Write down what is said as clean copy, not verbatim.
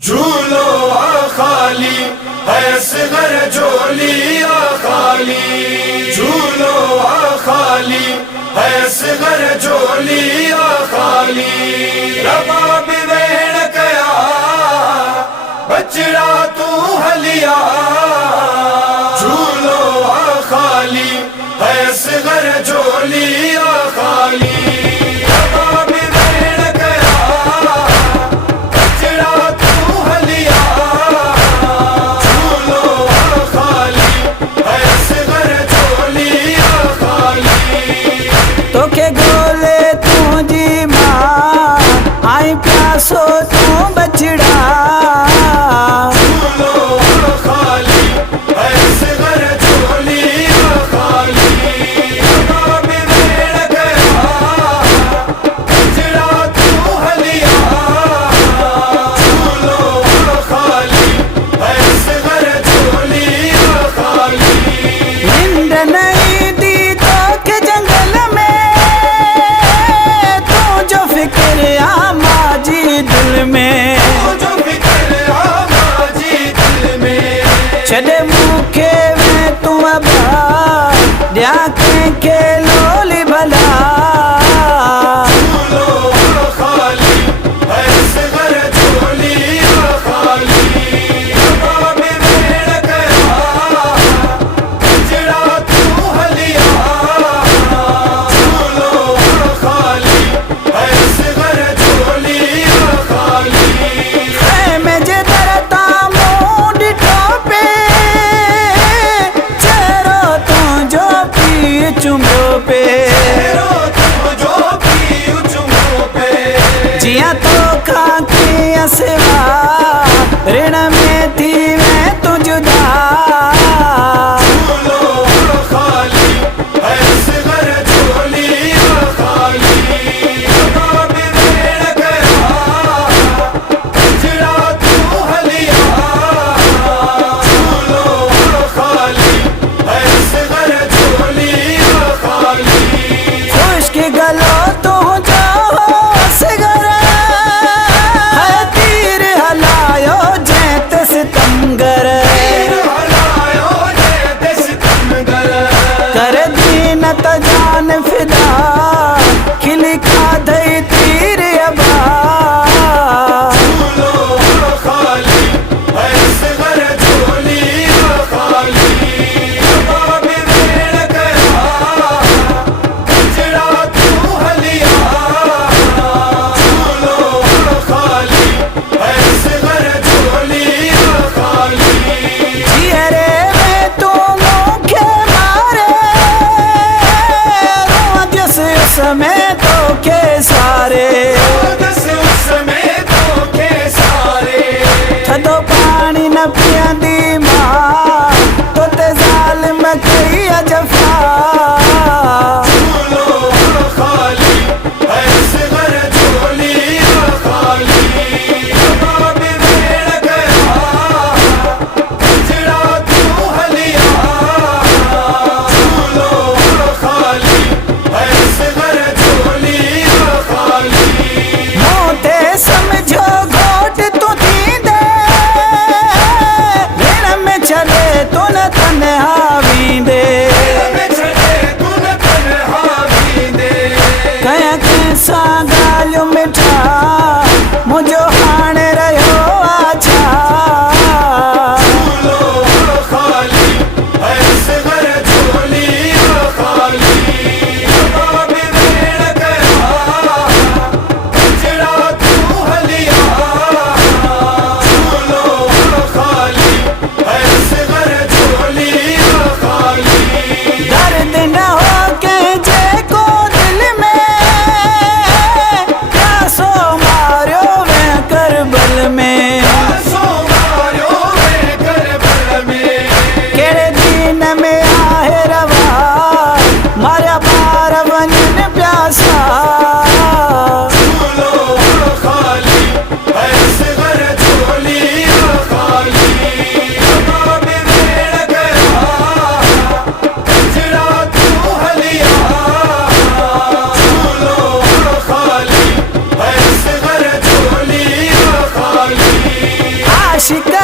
झूलो आ खाली है सगर झोली आ खाली, झूलो आ खाली है सगर झोली आ खाली। रबाब वेण कया बचड़ा तू हलिया, झूलो आ खाली है सगर झोली आ खाली। तोखे गोले तुझी मां आई प्यासो तू बचड़ा, झूलो आ खाली है सगर झोली आ खाली। रबाब वेण कया बचड़ा तू हलिया, झूलो आ खाली है सगर झोली आ खाली। नींद नहीं दी तोखे जंगल में, तू जो फिक्र आमाजी दिल में, जो फिक्र आमाजी दिल में। छड़े मुखे में तू अबा दिया के लोली भला, झूलो आ खाली है सगर झोली आ खाली। रबाब वेण कया बचड़ा तू हलिया, झूलो आ खाली है सगर झोली आ खाली। में जे दरता मूड टोपे, चेहरो तू जो पी चुम्बो पे, तेरो तुम जो भी उचुमो पे। जिया तो खाकी असवा ऋण में थी मैं तू जुदा, झूलो आ खाली है सगर झोली आ खाली। रबाब वेण कया बचड़ा तू हलिया, झूलो आ खाली है सगर झोली आ खाली। खुश्क गलो तू जो सगर है तीर हलायो जैत सितमगर, हलायो जैत सितमगर। कर दीन त जान फिदा खिली खाधई तीर अबा, झूलो आ खाली है सगर झोली आ खाली। रबाब वेण कया बचड़ा तू हलिया, झूलो आ खाली है सगर झोली आ खाली। जियरे में तू मुखे मारे, रोजस समय तो के सारे, दस उसमें तो के सारे। थदो पानी न पियंदी मां तो ते ज़ालिम कई अजफा, झूलो आ खाली है सगर झोली आ खाली। रबाब वेण कया बचड़ा तू हलिया, झूलो आ खाली है सगर झोली आ खाली। मोते समझो घोट तू दींदे, ऋण में चले तू न तन्हा वींदे, में छड़े तू न तन्हा वींदे। कया कैसा गालियो मिठा मुझो हाणे इश्क